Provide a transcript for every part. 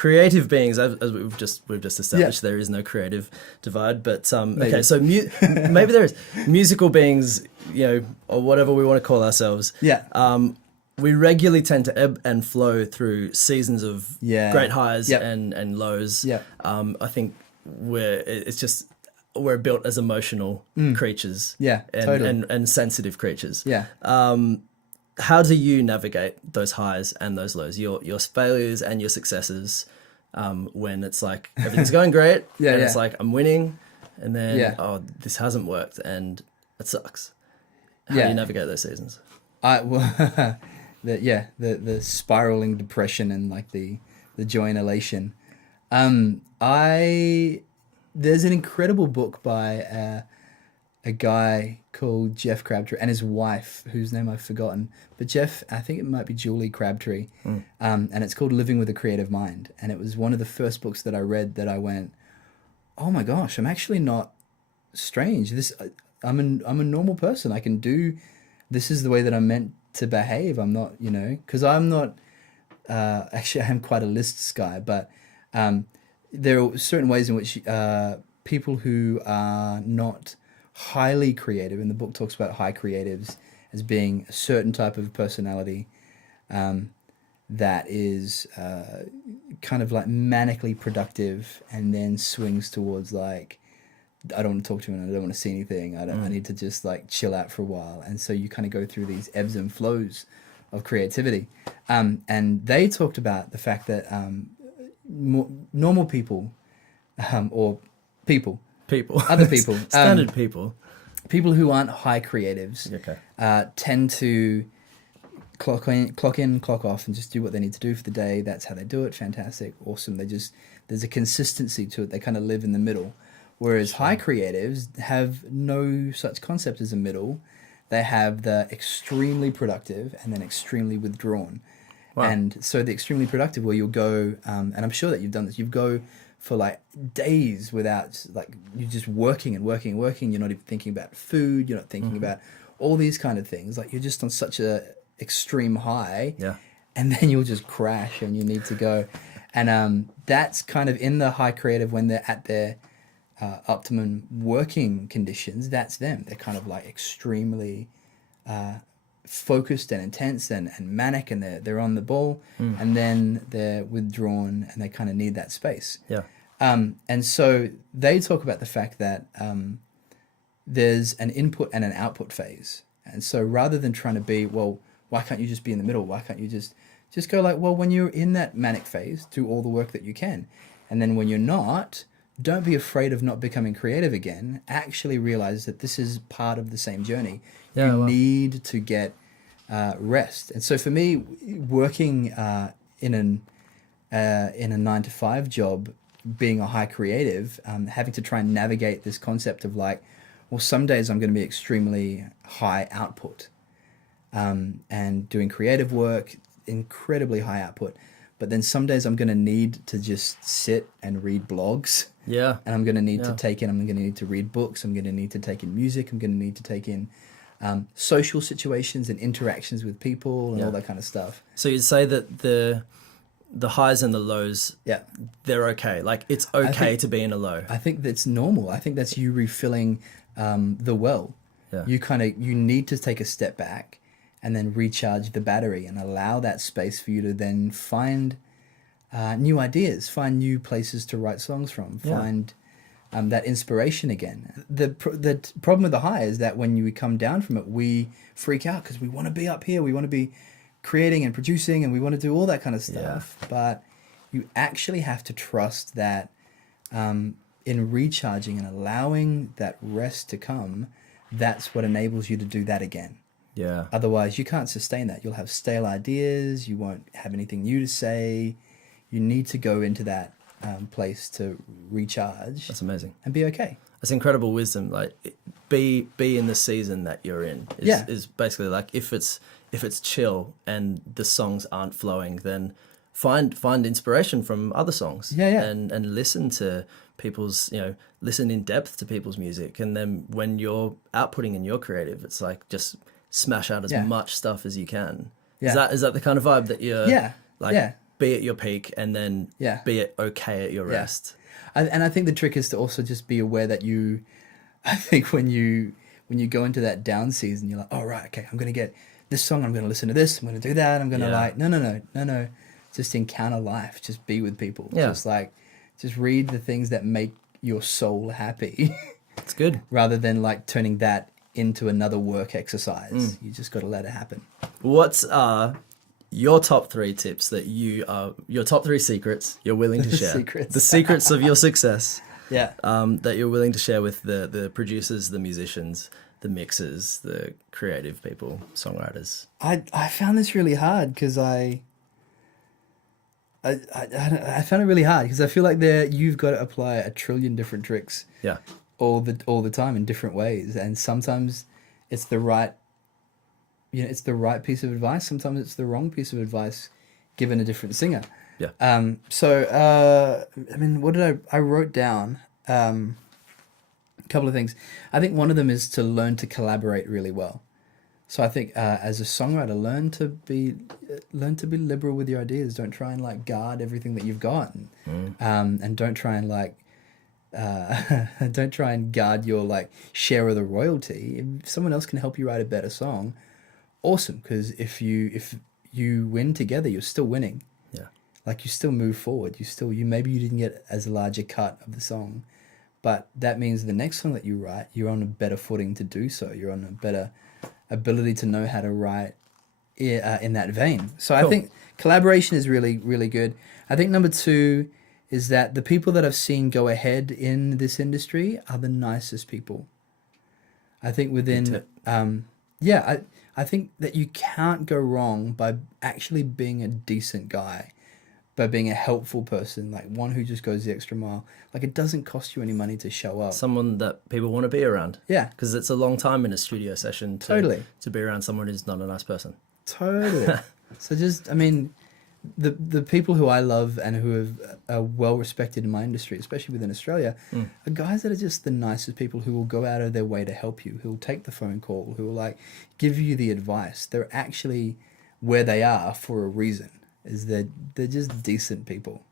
creative beings, as we've just established, there is no creative divide. But okay, so maybe there is musical beings, or whatever we want to call ourselves. Yeah. We regularly tend to ebb and flow through seasons of great highs and lows. Yeah. I think we're built as emotional creatures. Yeah, totally. and sensitive creatures. Yeah. How do you navigate those highs and those lows, your failures and your successes, when it's like everything's going great it's like I'm winning, and then this hasn't worked and it sucks. How do you navigate those seasons? The spiraling depression and like the joy and elation. There's an incredible book by a guy called Jeff Crabtree and his wife, whose name I've forgotten. But Jeff, I think it might be Julie Crabtree, and it's called Living with a Creative Mind. And it was one of the first books that I read that I went, oh my gosh, I'm actually not strange. I'm a normal person. I can do. This is the way that I'm meant to behave. I'm not, because I'm not. Actually, I am quite a lists guy, but there are certain ways in which people who are not highly creative, and the book talks about high creatives as being a certain type of personality that is kind of like manically productive and then swings towards like, I don't want to talk to anyone, I don't want to see anything, I need to just like chill out for a while. And so you kind of go through these ebbs and flows of creativity. And they talked about the fact that normal people or other people, standard people who aren't high creatives, tend to clock in, clock off, and just do what they need to do for the day. That's how they do it. Fantastic, awesome. There's a consistency to it. They kind of live in the middle. Whereas high creatives have no such concept as a middle. They have the extremely productive and then extremely withdrawn. Wow. And so the extremely productive, where you'll go, and I'm sure that you've done this, you go for like days without, like, you're just working and working and working. You're not even thinking about food. You're not thinking about all these kind of things. Like, you're just on such a extreme high. Yeah. And then you'll just crash and you need to go. And that's kind of in the high creative, when they're at their optimum working conditions, that's them. They're kind of like extremely focused and intense and manic, and they're on the ball, and then they're withdrawn and they kind of need that space. Yeah. And so they talk about the fact that there's an input and an output phase. And so rather than trying to be, well, why can't you just be in the middle? Why can't you just go like, well, when you're in that manic phase, do all the work that you can. And then when you're not, don't be afraid of not becoming creative again. Actually realize that this is part of the same journey. Yeah, you need to get rest. And so for me, working in a 9-to-5 job, being a high creative, having to try and navigate this concept of like, well, some days I'm going to be extremely high output and doing creative work, incredibly high output. But then some days I'm going to need to just sit and read blogs. Yeah. And I'm going to need I'm going to need to read books. I'm going to need to take in music. I'm going to need to take in social situations and interactions with people and all that kind of stuff. So you'd say that the highs and the lows, they're okay. Like, it's okay to be in a low. I think that's normal. I think that's you refilling the well. Yeah. You need to take a step back and then recharge the battery and allow that space for you to then find new ideas, find new places to write songs from, find that inspiration again. The problem with the high is that when you come down from it, we freak out because we want to be up here. We want to be creating and producing, and we want to do all that kind of stuff. Yeah. But you actually have to trust that in recharging and allowing that rest to come, that's what enables you to do that again. Yeah. Otherwise, you can't sustain that. You'll have stale ideas. You won't have anything new to say. You need to go into that place to recharge. That's amazing. And be okay. That's incredible wisdom. Like, be in the season that you're in. Is basically like, if it's chill and the songs aren't flowing, then find inspiration from other songs. Yeah. And listen to people's, listen in depth to people's music. And then when you're outputting and you're creative, it's like, just smash out as much stuff as you can. Yeah. Is that the kind of vibe that you're be at your peak and then Yeah. be at okay at your rest. And I think the trick is to also just be aware that I think when you go into that down season, you're like, oh, right, okay, I'm going to get this song, I'm going to listen to this, I'm going to do that, I'm going to no. Just encounter life, just be with people. Yeah. Just read the things that make your soul happy. It's good. Rather than like turning that into another work exercise. You just got to let it happen. What's your top 3 tips that your top 3 secrets you're willing to share? The secrets of your success. Yeah. That you're willing to share with the producers, the musicians, the mixers, the creative people, songwriters. I found this really hard because I found it really hard because I feel like you've got to apply a trillion different tricks. Yeah. All the time in different ways, and sometimes it's the right piece of advice, sometimes it's the wrong piece of advice given a different singer. Yeah. I mean, what did I wrote down a couple of things. I think one of them is to learn to collaborate really well. So I think as a songwriter, learn to be liberal with your ideas. Don't try and like guard everything that you've got, and don't try and like don't try and guard your like share of the royalty. If someone else can help you write a better song, awesome, because if you win together, you're still winning. Yeah. Like you still move forward. Maybe you didn't get as large a cut of the song, but that means the next song that you write, you're on a better footing to do so. You're on a better ability to know how to write in that vein. So cool. I think collaboration is really, really good. I think number 2 is that the people that I've seen go ahead in this industry are the nicest people. I think I think that you can't go wrong by actually being a decent guy, by being a helpful person, like one who just goes the extra mile. Like it doesn't cost you any money to show up. Someone that people want to be around. Yeah. Because it's a long time in a studio session to be around someone who's not a nice person. Totally. So just, I mean, the people who I love and who are well respected in my industry, especially within Australia, are guys that are just the nicest people who will go out of their way to help you, who will take the phone call, who will like give you the advice. They're actually where they are for a reason. They're just decent people.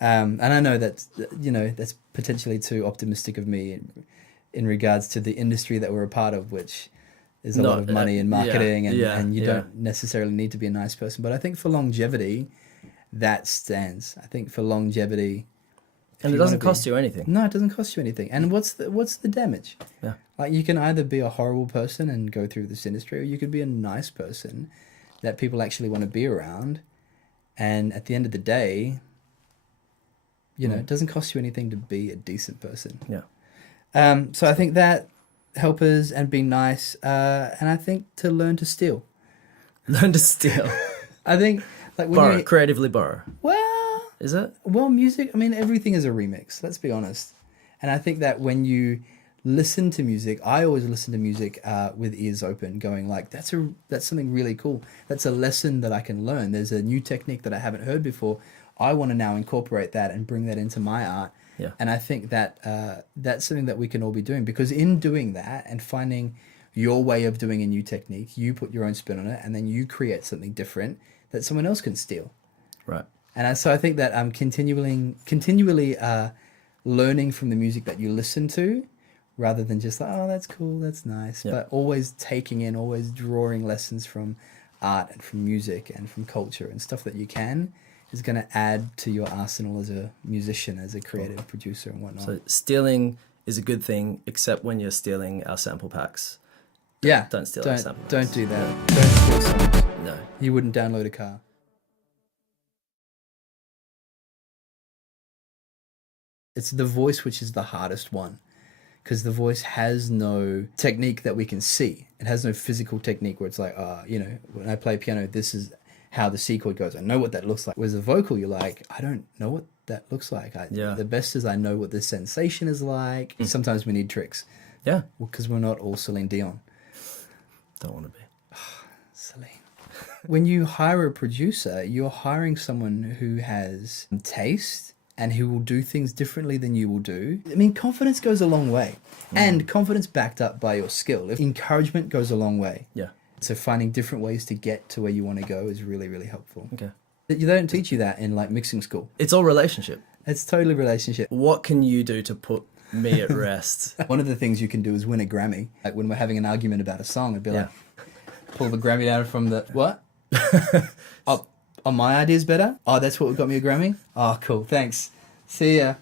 And I know that's potentially too optimistic of me in regards to the industry that we're a part of, which is a lot of money in marketing, and you don't necessarily need to be a nice person. But I think for longevity, that stands. I think for longevity, and it doesn't cost you anything. No, it doesn't cost you anything. And what's the damage? Yeah, like you can either be a horrible person and go through this industry, or you could be a nice person that people actually want to be around. And at the end of the day, it doesn't cost you anything to be a decent person. Yeah. So I think that helpers and being nice, and I think to learn to steal. Learn to steal. I think like when creatively borrow. Well, is it? Well, music. I mean, everything is a remix. Let's be honest. And I think that when you listen to music, I always listen to music with ears open, going like, that's something really cool. That's a lesson that I can learn. There's a new technique that I haven't heard before. I want to now incorporate that and bring that into my art. Yeah. And I think that that's something that we can all be doing, because in doing that and finding your way of doing a new technique, you put your own spin on it, and then you create something different that someone else can steal. Right. And so I think that I'm continually learning from the music that you listen to, rather than just like, oh, that's cool, that's nice. Yep. But always taking in, always drawing lessons from art and from music and from culture and stuff that you can, is going to add to your arsenal as a musician, as a creative producer and whatnot. So stealing is a good thing, except when you're stealing our sample packs. Don't steal our sample packs. Don't do that. Don't steal songs. No. You wouldn't download a car. It's the voice which is the hardest one, because the voice has no technique that we can see. It has no physical technique where it's like, when I play piano, this is how the C chord goes. I know what that looks like. Whereas a vocal, you're like, I don't know what that looks like. The best is I know what the sensation is like. Sometimes we need tricks. Yeah. Because we're not all Celine Dion. Don't want to be. Celine. When you hire a producer, you're hiring someone who has taste and who will do things differently than you will do. I mean, confidence goes a long way. And confidence backed up by your skill. Encouragement goes a long way. Yeah. So finding different ways to get to where you want to go is really, really helpful. Okay. You don't teach you that in like mixing school. It's all relationship. It's totally relationship. What can you do to put me at rest? One of the things you can do is win a Grammy. Like when we're having an argument about a song, I'd be like, pull the Grammy down from the, what? Oh, my idea's better? Oh, that's what got me a Grammy? Oh, cool, thanks. See ya.